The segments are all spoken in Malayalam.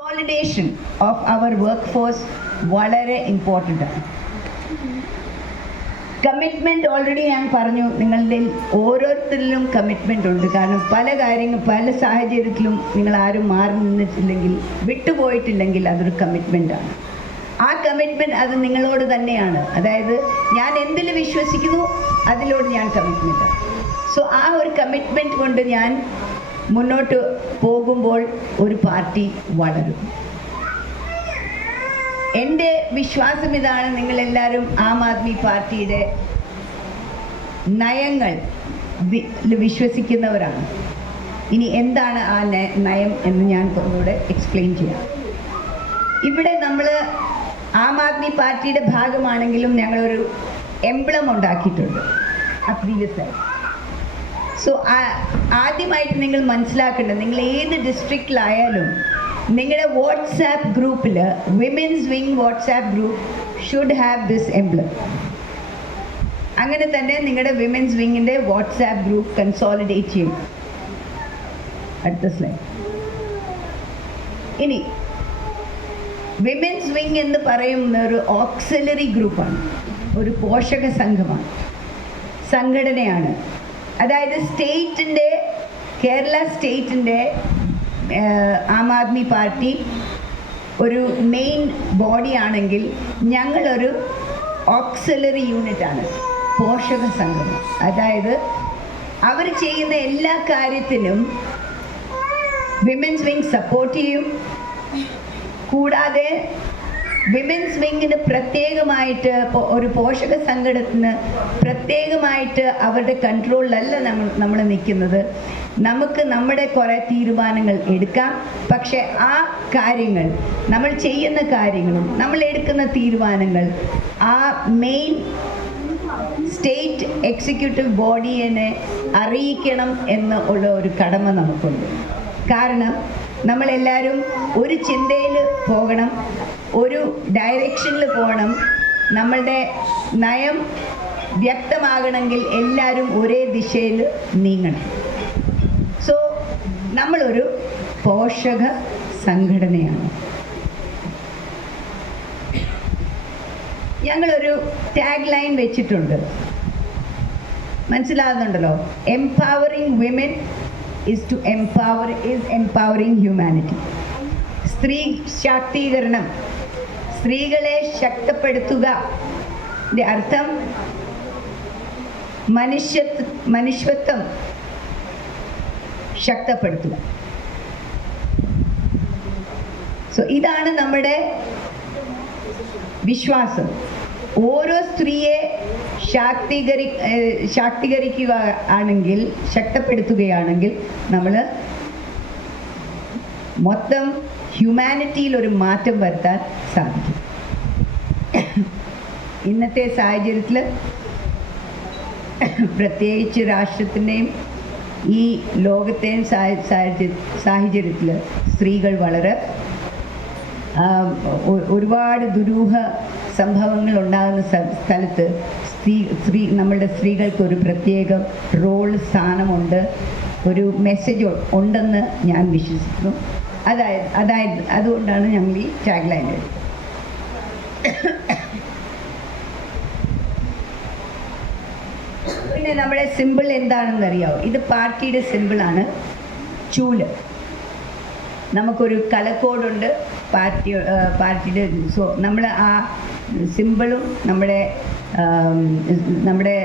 Consolidation of our workforce വളരെ ഇമ്പോർട്ടൻ്റ് ആണ്. കമ്മിറ്റ്മെൻറ്റ് ഓൾറെഡി ഞാൻ പറഞ്ഞു, നിങ്ങളുടെ ഓരോരുത്തരിലും കമ്മിറ്റ്മെൻ്റ് ഉണ്ട്. കാരണം പല സാഹചര്യത്തിലും നിങ്ങൾ ആരും മാറി നിന്നിട്ടില്ലെങ്കിൽ, വിട്ടുപോയിട്ടില്ലെങ്കിൽ അതൊരു കമ്മിറ്റ്മെൻറ്റാണ്. ആ കമ്മിറ്റ്മെൻറ്റ് അത് നിങ്ങളോട് തന്നെയാണ്. അതായത് ഞാൻ എന്തിൽ വിശ്വസിക്കുന്നു അതിലോട് ഞാൻ കമ്മിറ്റ്മെൻറ്റാണ്. സോ ആ ഒരു കമ്മിറ്റ്മെൻറ്റ് കൊണ്ട് ഞാൻ മുന്നോട്ട് പോകുമ്പോൾ ഒരു പാർട്ടി വളരും. എൻ്റെ വിശ്വാസം ഇതാണ്, നിങ്ങളെല്ലാവരും ആം ആദ്മി പാർട്ടിയുടെ നയങ്ങൾ വിശ്വസിക്കുന്നവരാണ്. ഇനി എന്താണ് ആ നയം എന്ന് ഞാൻ ഒന്നുകൂടെ എക്സ്പ്ലെയിൻ ചെയ്യാം. ഇവിടെ നമ്മൾ ആം ആദ്മി പാർട്ടിയുടെ ഭാഗമാണെങ്കിലും ഞങ്ങളൊരു എംബ്ലം ഉണ്ടാക്കിയിട്ടുണ്ട് പ്രീവിയസായി. സോ ആദ്യമായിട്ട് നിങ്ങൾ മനസ്സിലാക്കേണ്ടത്, നിങ്ങൾ ഏത് ഡിസ്ട്രിക്റ്റിലായാലും നിങ്ങളുടെ വാട്സാപ്പ് ഗ്രൂപ്പിൽ women's wing WhatsApp group should have this emblem. അങ്ങനെ തന്നെ നിങ്ങളുടെ വിമൻസ് വിങ്ങിൻ്റെ വാട്സാപ്പ് ഗ്രൂപ്പ് കൺസോളിഡേറ്റ് ചെയ്യും. അടുത്ത സ്ലൈഡ്. ഇനി വിമൻസ് വിങ് എന്ന് പറയുന്ന ഒരു ഓക്സിലറി ഗ്രൂപ്പാണ്, ഒരു പോഷക സംഘടനയാണ്. അതായത് കേരള സ്റ്റേറ്റിൻ്റെ ആം ആദ്മി പാർട്ടി ഒരു മെയിൻ ബോഡി ആണെങ്കിൽ ഞങ്ങളൊരു ഓക്സിലറി യൂണിറ്റാണ്, പോഷക സംഘം. അതായത് അവർ ചെയ്യുന്ന എല്ലാ കാര്യത്തിനും വിമൻസ് വിങ് സപ്പോർട്ട് ചെയ്യും. കൂടാതെ വിമൻസ് വിങ്ങിന് പ്രത്യേകമായിട്ട് ഒരു പോഷക സംഘടനത്തിന് പ്രത്യേകമായിട്ട് അവരുടെ കൺട്രോളിലല്ല നമ്മൾ നിൽക്കുന്നത്. നമുക്ക് നമ്മുടെ കുറേ തീരുമാനങ്ങൾ എടുക്കാം. പക്ഷേ ആ കാര്യങ്ങൾ, നമ്മൾ ചെയ്യുന്ന കാര്യങ്ങളും നമ്മൾ എടുക്കുന്ന തീരുമാനങ്ങൾ ആ മെയിൻ സ്റ്റേറ്റ് എക്സിക്യൂട്ടീവ് ബോഡിയെ അറിയിക്കണം എന്ന് ഉള്ള ഒരു കടമ നമുക്കുണ്ട്. കാരണം നമ്മളെല്ലാവരും ഒരു ചിന്തയിൽ പോകണം, ഒരു ഡയറക്ഷനിൽ പോകണം. നമ്മളുടെ നയം വ്യക്തമാകണമെങ്കിൽ എല്ലാവരും ഒരേ ദിശയിൽ നീങ്ങണം. സോ നമ്മളൊരു പോഷക സംഘടനയാണ്. ഞങ്ങളൊരു ടാഗ് ലൈൻ വെച്ചിട്ടുണ്ട്, മനസ്സിലാകുന്നുണ്ടല്ലോ. Empowering women is empowering humanity. സ്ത്രീ ശാക്തീകരണം, സ്ത്രീകളെ ശക്തിപ്പെടുത്തുക. അർത്ഥം മനുഷ്യത്വം ശക്തിപ്പെടുത്തുക. സോ ഇതാണ് നമ്മുടെ വിശ്വാസം. ഓരോ സ്ത്രീയെ ശാക്തീകരിക്കുക ആണെങ്കിൽ, ശക്തിപ്പെടുത്തുകയാണെങ്കിൽ നമ്മൾ മൊത്തം ഹ്യൂമാനിറ്റിയിൽ ഒരു മാറ്റം വരുത്താൻ സാധിക്കും. ഇന്നത്തെ സാഹചര്യത്തിൽ, പ്രത്യേകിച്ച് രാഷ്ട്രത്തിൻ്റെയും ഈ ലോകത്തെയും സാഹചര്യത്തിൽ സ്ത്രീകൾ വളരെ ഒരുപാട് ദുരൂഹ സംഭവങ്ങൾ ഉണ്ടാകുന്ന സ്ഥലത്ത് നമ്മളുടെ സ്ത്രീകൾക്ക് ഒരു പ്രത്യേക സ്ഥാനമുണ്ട്, ഒരു മെസ്സേജ് ഉണ്ടെന്ന് ഞാൻ വിശ്വസിക്കുന്നു. അതുകൊണ്ടാണ് ഞങ്ങൾ ഈ ടാഗ് ലൈൻ എടുത്തത്. പിന്നെ നമ്മുടെ സിമ്പിൾ എന്താണെന്ന് അറിയാമോ? ഇത് പാർട്ടിയുടെ സിമ്പിളാണ്, ചൂല്. നമുക്കൊരു കലക്കോടുണ്ട് പാർട്ടിയുടെ. സോ നമ്മൾ ആ സിമ്പിളും നമ്മുടെ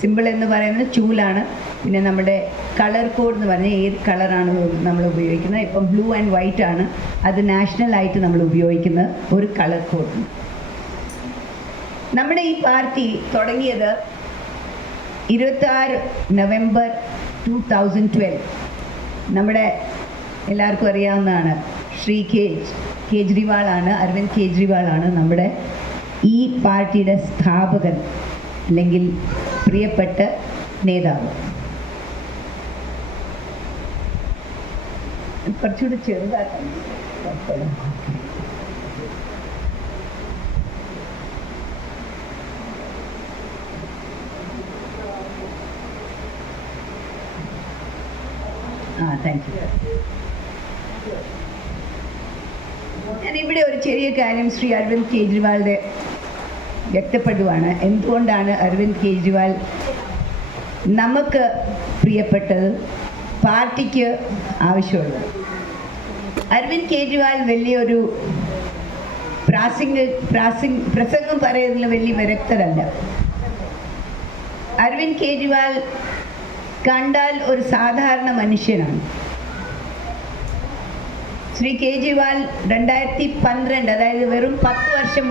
സിമ്പിൾ എന്ന് പറയുന്നത് ചൂലാണ്. പിന്നെ നമ്മുടെ കളർ കോഡ് എന്ന് പറഞ്ഞാൽ ഏത് കളറാണ് നമ്മൾ ഉപയോഗിക്കുന്നത്. ഇപ്പം ബ്ലൂ ആൻഡ് വൈറ്റ് ആണ്, അത് നാഷണലായിട്ട് നമ്മൾ ഉപയോഗിക്കുന്ന ഒരു കളർ കോഡ്. നമ്മുടെ ഈ പാർട്ടി തുടങ്ങിയത് 26 നവംബർ 2012. നമ്മുടെ എല്ലാവർക്കും അറിയാവുന്നതാണ്, അരവിന്ദ് കെജ്രിവാളാണ് നമ്മുടെ ഈ പാർട്ടിയുടെ സ്ഥാപകൻ അല്ലെങ്കിൽ പ്രിയപ്പെട്ട നേതാവ്. കുറച്ചുകൂടി ചെറുതാക്കാൻ. Thank you. ഇവിടെ ഒരു ചെറിയ കാര്യം ശ്രീ അരവിന്ദ് കെജ്രിവാളിൻ്റെ വ്യക്തപ്പെടുവാണ്. എന്തുകൊണ്ടാണ് അരവിന്ദ് കെജ്രിവാൾ നമുക്ക് പ്രിയപ്പെട്ടത്, പാർട്ടിക്ക് ആവശ്യമുള്ളത്? അരവിന്ദ് കെജ്രിവാൾ വലിയൊരു പ്രസംഗം പറയുന്നതിൽ വലിയ വിദഗ്ധരല്ല. അരവിന്ദ് കെജ്രിവാൾ കണ്ടാൽ ഒരു സാധാരണ മനുഷ്യനാണ്. ശ്രീ കേജ്രിവാൾ 2012, അതായത് വെറും 10 വർഷം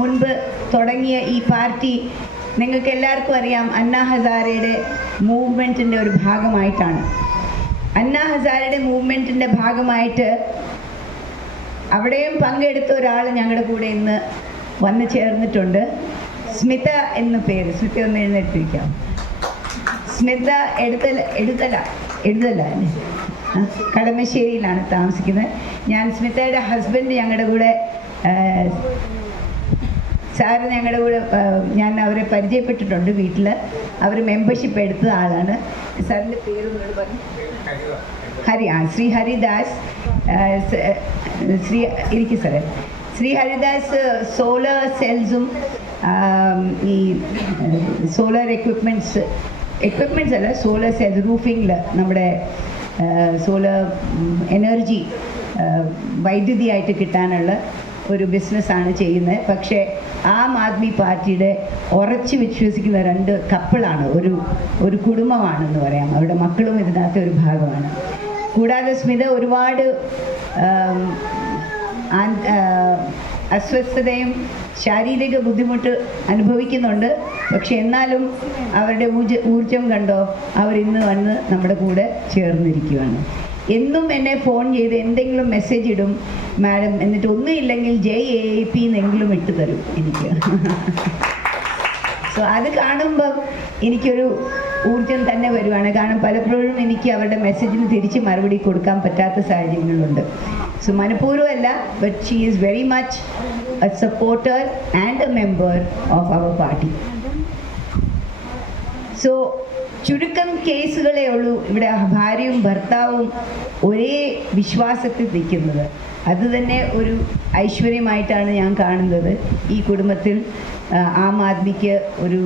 മുൻപ് തുടങ്ങിയ ഈ പാർട്ടി നിങ്ങൾക്ക് എല്ലാവർക്കും അറിയാം, അണ്ണാ ഹസാരയുടെ മൂവ്മെൻറ്റിൻ്റെ ഒരു ഭാഗമായിട്ടാണ്. അണ്ണാ ഹസാരയുടെ മൂവ്മെൻറ്റിൻ്റെ ഭാഗമായിട്ട് അവിടെയും പങ്കെടുത്ത ഒരാൾ ഞങ്ങളുടെ കൂടെ ഇന്ന് വന്നു ചേർന്നിട്ടുണ്ട്. സ്മിത എന്ന പേര്. സ്മിത ഒന്ന് എഴുന്നേറ്റിരിക്കാം. സ്മിത എഴുതല അല്ലേ? കടമശ്ശേരിയിലാണ് താമസിക്കുന്നത്. ഞാൻ സ്മിതയുടെ ഹസ്ബൻഡ് ഞങ്ങളുടെ കൂടെ, സാറ് ഞങ്ങളുടെ കൂടെ, ഞാൻ അവരെ പരിചയപ്പെട്ടിട്ടുണ്ട് വീട്ടിൽ. അവർ മെമ്പർഷിപ്പ് എടുത്ത ആളാണ്. സാറിൻ്റെ പേര് പറഞ്ഞു. ശ്രീ ഹരിദാസ്. ശ്രീ ഹരിദാസ് സോളർ സെൽസും ഈ സോളർ എക്വിപ്മെൻറ്റ്സ് അല്ല, സോളർ സെൽസ് റൂഫിങ്ങിൽ നമ്മുടെ സോളർ എനർജി വൈദ്യുതിയായിട്ട് കിട്ടാനുള്ള ഒരു ബിസിനസ്സാണ് ചെയ്യുന്നത്. പക്ഷേ ആം ആദ്മി പാർട്ടിയുടെ ഉറച്ച് വിശ്വസിക്കുന്ന 2 കപ്പിളാണ്, ഒരു കുടുംബമാണെന്ന് പറയാം. അവരുടെ മക്കളും ഇതിനകത്ത് ഒരു ഭാഗമാണ്. കൂടാതെ സ്മിത ഒരുപാട് അസ്വസ്ഥതയും ശാരീരിക ബുദ്ധിമുട്ട് അനുഭവിക്കുന്നുണ്ട്. പക്ഷെ എന്നാലും അവരുടെ ഊർജം കണ്ടോ, അവരിന്ന് വന്ന് നമ്മുടെ കൂടെ ചേർന്നിരിക്കുകയാണ്. എന്നും എന്നെ ഫോൺ ചെയ്ത് എന്തെങ്കിലും മെസ്സേജ് ഇടും മാഡം, എന്നിട്ട് ഒന്നുമില്ലെങ്കിൽ JAAP എന്നെങ്കിലും ഇട്ട് തരും എനിക്ക്. സോ അത് കാണുമ്പം എനിക്കൊരു ഊർജം തന്നെ വരുവാണ്. കാരണം പലപ്പോഴും എനിക്ക് അവരുടെ മെസ്സേജിന് തിരിച്ച് മറുപടി കൊടുക്കാൻ പറ്റാത്ത സാഹചര്യങ്ങളുണ്ട്. സോ മനഃപൂർവ്വമല്ല, but she is very much a supporter and a member of our party. So ചുരുക്കം കേസുകളേ ഉള്ളൂ ഇവിടെ ഭാര്യയും ഭർത്താവും ഒരേ വിശ്വാസത്തിൽ നിൽക്കുന്നത്. അത് തന്നെ ഒരു ഐശ്വര്യമായിട്ടാണ് ഞാൻ കാണുന്നത്. ഈ കുടുംബത്തിൽ ആം ആദ്മിക്ക് ഒരു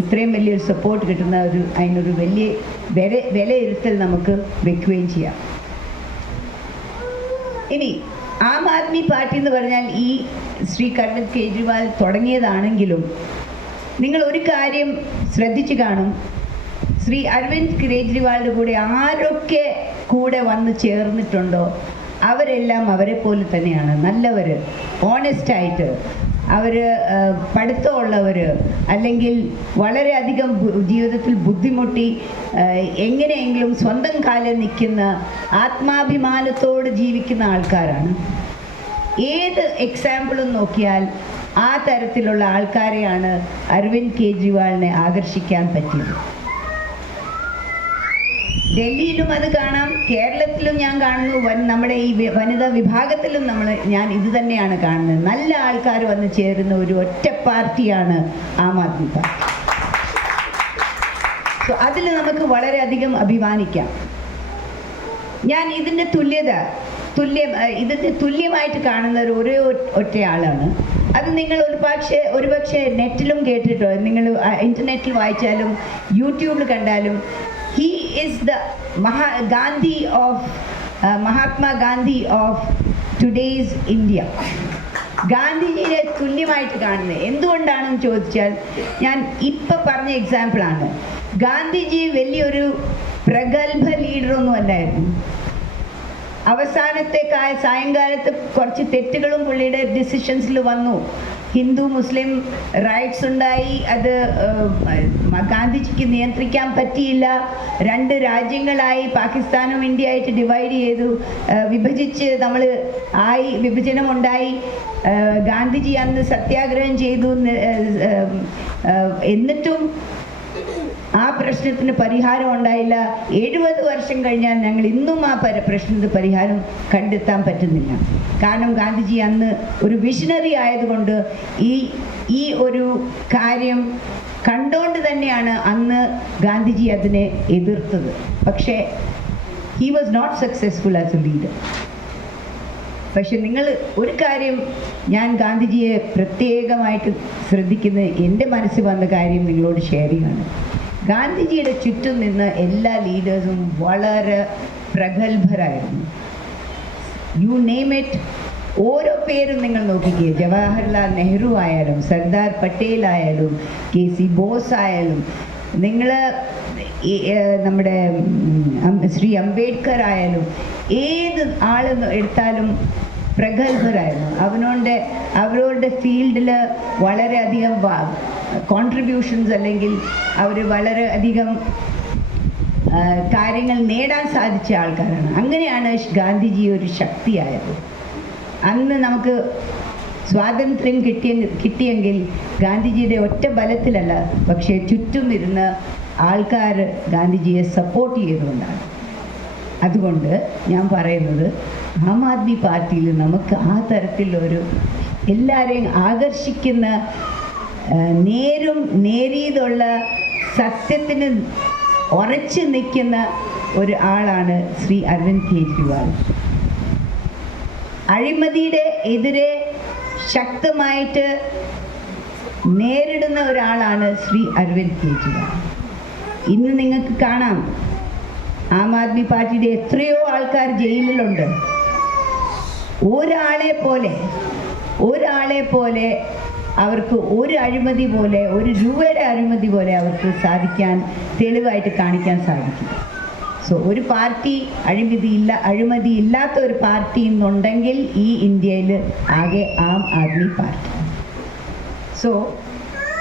ഇത്രയും വലിയൊരു സപ്പോർട്ട് കിട്ടുന്ന അതിനൊരു വലിയ വിലയിരുത്തൽ നമുക്ക് വെക്കുകയും ചെയ്യാം. ഇനി ആം ആദ്മി പാർട്ടി എന്ന് പറഞ്ഞാൽ ഈ ശ്രീ അരവിന്ദ് കെജ്രിവാൾ തുടങ്ങിയതാണെങ്കിലും നിങ്ങൾ ഒരു കാര്യം ശ്രദ്ധിച്ചു കാണും. ശ്രീ അരവിന്ദ് കെജ്രിവാളിൻ്റെ കൂടെ ആരൊക്കെ കൂടെ വന്ന് ചേർന്നിട്ടുണ്ടോ അവരെല്ലാം അവരെ പോലെ തന്നെയാണ്. നല്ലവർ, ഓണസ്റ്റായിട്ട്, അവർ പഠിത്തമുള്ളവർ, അല്ലെങ്കിൽ വളരെയധികം ജീവിതത്തിൽ ബുദ്ധിമുട്ടി എങ്ങനെയെങ്കിലും സ്വന്തം കാലിൽ നിൽക്കുന്ന ആത്മാഭിമാനത്തോട് ജീവിക്കുന്ന ആൾക്കാരാണ്. ഏത് എക്സാമ്പിളും നോക്കിയാൽ ആ തരത്തിലുള്ള ആൾക്കാരെയാണ് അരവിന്ദ് കെജ്രിവാളിനെ ആകർഷിക്കാൻ പറ്റിയത്. ഡൽഹിയിലും അത് കാണാം, കേരളത്തിലും ഞാൻ കാണുന്നു, നമ്മുടെ ഈ വനിതാ വിഭാഗത്തിലും ഞാൻ ഇത് തന്നെയാണ് കാണുന്നത്. നല്ല ആൾക്കാർ വന്ന് ചേരുന്ന ഒരു ഒറ്റ പാർട്ടിയാണ് ആം ആദ്മി പാർട്ടി. സോ അതിൽ നമുക്ക് വളരെയധികം അഭിമാനിക്കാം. ഞാൻ ഇതിൻ്റെ തുല്യമായിട്ട് കാണുന്ന ഒരേ ഒറ്റയാളാണ്. അത് നിങ്ങൾ ഒരുപക്ഷെ നെറ്റിലും കേട്ടിട്ടോ, നിങ്ങൾ ഇൻ്റർനെറ്റിൽ വായിച്ചാലും യൂട്യൂബിൽ കണ്ടാലും, he is the Mahatma Gandhi of today's India. ഗാന്ധിജിയെ തുല്യമായിട്ട് കാണുന്നത് എന്തുകൊണ്ടാണെന്ന് ചോദിച്ചാൽ, ഞാൻ ഇപ്പം പറഞ്ഞ എക്സാമ്പിളാണ്. ഗാന്ധിജി വലിയൊരു പ്രഗത്ഭ ലീഡറൊന്നും അല്ലായിരുന്നു. അവസാനത്തെ സായങ്കാലത്ത് കുറച്ച് തെറ്റുകളും പുള്ളിയുടെ ഡിസിഷൻസിൽ വന്നു. ഹിന്ദു മുസ്ലിം റൈറ്റ്സ് ഉണ്ടായി, അത് ഗാന്ധിജിക്ക് നിയന്ത്രിക്കാൻ പറ്റിയില്ല. 2 രാജ്യങ്ങളായി, പാകിസ്ഥാനും ഇന്ത്യ ആയിട്ട് ഡിവൈഡ് ചെയ്തു, വിഭജിച്ച് വിഭജനമുണ്ടായി. ഗാന്ധിജി അന്ന് സത്യാഗ്രഹം ചെയ്തു. എന്നിട്ടും ആ പ്രശ്നത്തിന് പരിഹാരം ഉണ്ടായില്ല. 70 വർഷം കഴിഞ്ഞാൽ ഞങ്ങൾ ഇന്നും ആ പ്രശ്നത്തിന് പരിഹാരം കണ്ടെത്താൻ പറ്റുന്നില്ല. കാരണം ഗാന്ധിജി അന്ന് ഒരു വിഷണറി ആയതുകൊണ്ട് ഈ ഒരു കാര്യം കണ്ടുകൊണ്ട് തന്നെയാണ് അന്ന് ഗാന്ധിജി അതിനെ എതിർത്തത്. പക്ഷേ he was not successful as a leader. പക്ഷെ നിങ്ങൾ ഒരു കാര്യം ഞാൻ ഗാന്ധിജിയെ പ്രത്യേകമായിട്ട് ശ്രദ്ധിക്കുന്നത്, എൻ്റെ മനസ്സിൽ വന്ന കാര്യം നിങ്ങളോട് ഷെയർ ചെയ്യാണ്. ഗാന്ധിജിയുടെ ചുറ്റും നിന്ന് എല്ലാ ലീഡേഴ്സും വളരെ പ്രഗത്ഭരായിരുന്നു. യു നെയിം ഇറ്റ്, ഓരോ പേരും നിങ്ങൾ നോക്കിക്കേ. ജവഹർലാൽ നെഹ്റു ആയാലും, സർദാർ പട്ടേൽ ആയാലും, KC ബോസ് ആയാലും, നിങ്ങൾ നമ്മുടെ ശ്രീ അംബേദ്കർ ആയാലും, ഏത് ആൾ എടുത്താലും പ്രഗത്ഭരായിരുന്നു. അവരുടെ ഫീൽഡിൽ വളരെയധികം കോൺട്രിബ്യൂഷൻസ്, അല്ലെങ്കിൽ അവർ വളരെയധികം കാര്യങ്ങൾ നേടാൻ സാധിച്ച ആൾക്കാരാണ്. അങ്ങനെയാണ് ഗാന്ധിജി ഒരു ശക്തിയായത്. അന്ന് നമുക്ക് സ്വാതന്ത്ര്യം കിട്ടിയെങ്കിൽ ഗാന്ധിജിയുടെ ഒറ്റ ബലത്തിലല്ല, പക്ഷേ ചുറ്റും ഇരുന്ന് ആൾക്കാർ ഗാന്ധിജിയെ സപ്പോർട്ട് ചെയ്തുകൊണ്ടാണ്. അതുകൊണ്ട് ഞാൻ പറയുന്നത്, ആം ആദ്മി പാർട്ടിയിൽ നമുക്ക് ആ തരത്തിലൊരു എല്ലാവരെയും ആകർഷിക്കുന്ന, നേരിയതുള്ള, സത്യത്തിന് ഉറച്ചു നിൽക്കുന്ന ഒരു ആളാണ് ശ്രീ അരവിന്ദ് കെജ്രിവാൾ. അഴിമതിയുടെ എതിരെ ശക്തമായിട്ട് നേരിടുന്ന ഒരാളാണ് ശ്രീ അരവിന്ദ് കെജ്രിവാൾ. ഇന്ന് നിങ്ങൾക്ക് കാണാം, ആം ആദ്മി പാർട്ടിയുടെ എത്രയോ ആൾക്കാർ ജയിലിലുണ്ട്. ഒരാളെ പോലെ അവർക്ക് ഒരു അഴിമതി പോലെ, ഒരു രൂപയുടെ അഴിമതി പോലെ അവർക്ക് തെളിവായിട്ട് കാണിക്കാൻ സാധിക്കും. സോ ഒരു പാർട്ടി അഴിമതി ഇല്ലാത്ത ഒരു പാർട്ടി എന്നുണ്ടെങ്കിൽ ഈ ഇന്ത്യയിൽ ആകെ ആം ആദ്മി പാർട്ടി. സോ